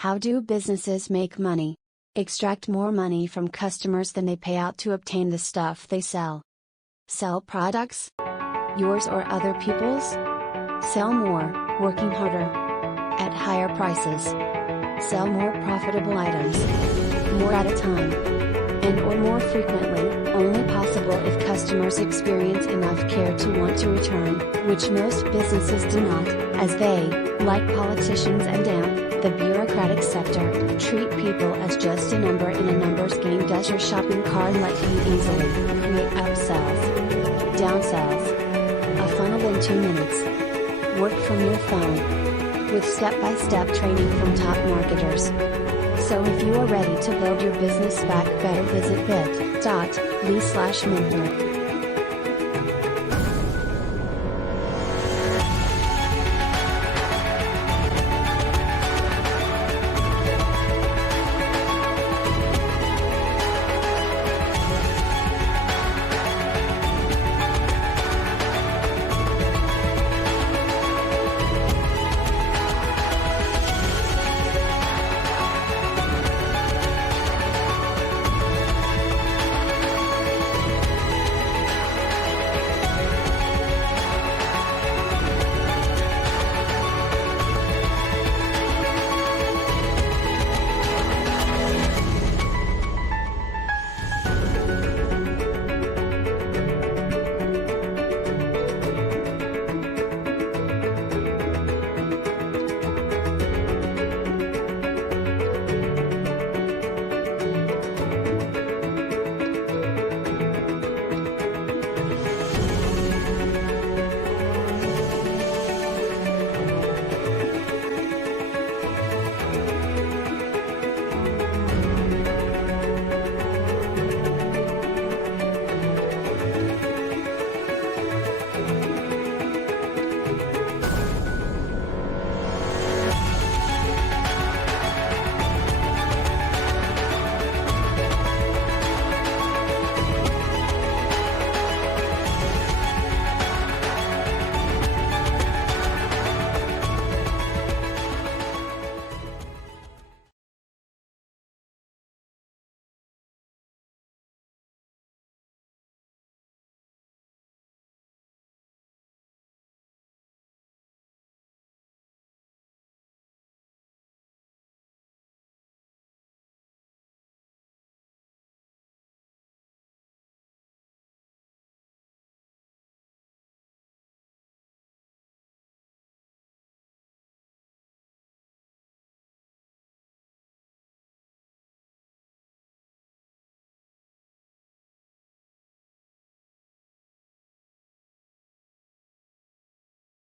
How do businesses make money? Extract more money from customers than they pay out to obtain the stuff they sell. Sell products? Yours or other people's? Sell more, working harder. At higher prices. Sell more profitable items. More at a time. And or more frequently, only possible if customers experience enough care to want to return, which most businesses do not, as they, like politicians and the bureaucratic sector, treat people as just a number in a numbers game. Does your shopping cart let you easily create upsells, downsells? A funnel in 2 minutes. Work from your phone. With step-by-step training from top marketers. So if you are ready to build your business back better, visit bit.ly/mintbird.